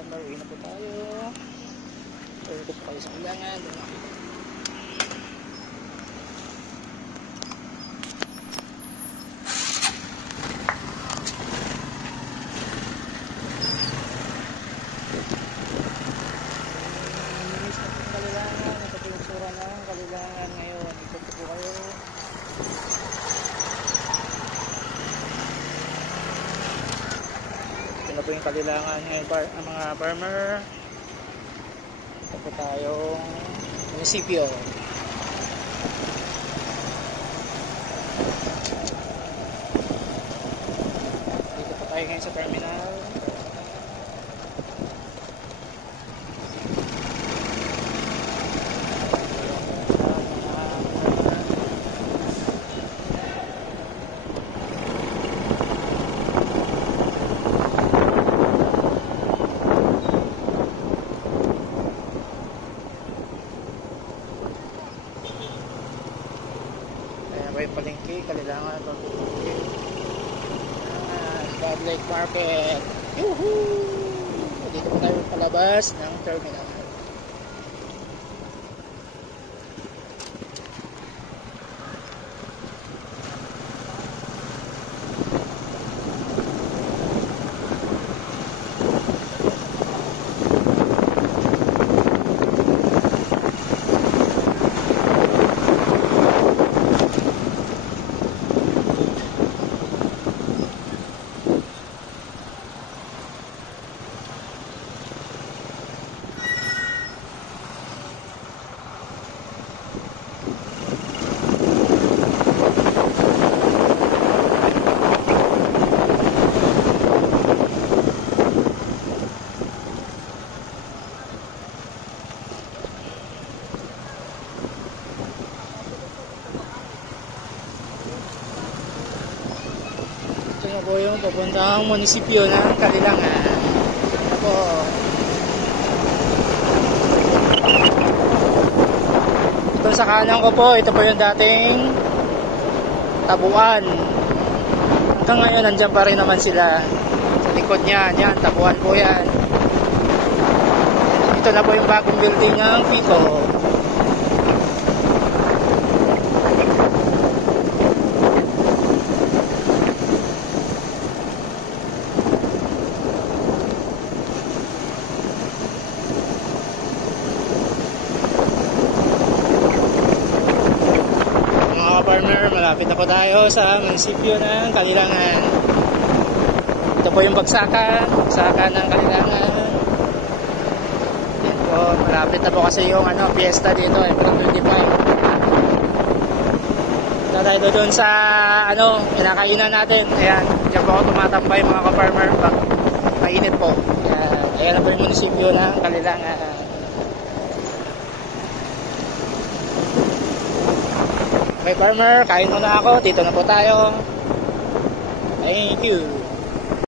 farmer, uwi na po tayo. Uwi ko po kayo sa ulangan. Kalilangan ngayon, ikot po kayo. Ito na po yung Kalilangan ngayon, mga farmer. Ito po tayong munisipyo. Dito po tayo ngayon sa terminal. May palengke, Kalilangan, Bad Lake Market. Yuhuu! Dito po tayo palabas ng terminal. Ito na po yung papuntang munisipyo ng Kalilangan. Ito po. Ito sa kanan ko po, ito po yung dating Tabuan. Hanggang ngayon, nandyan pa rin naman sila. Sa likod niyan, yan, Tabuan po yan. Ito na po yung bagong building ng Pico. Partner, malapit na po tayo sa munisipyo ng Kalilangan. Ito po yung bagsakan ng Kalilangan. Yan po, malapit na po kasi yung fiesta dito, April 25. Ito tayo doon sa pinakainan natin. Ayan, diyan po ako tumatambay mga ka-farmer pag mainit po. Ayan na po yung munisipyo ng Kalilangan. Okay farmer, kain muna ako. Dito na po tayo. Thank you.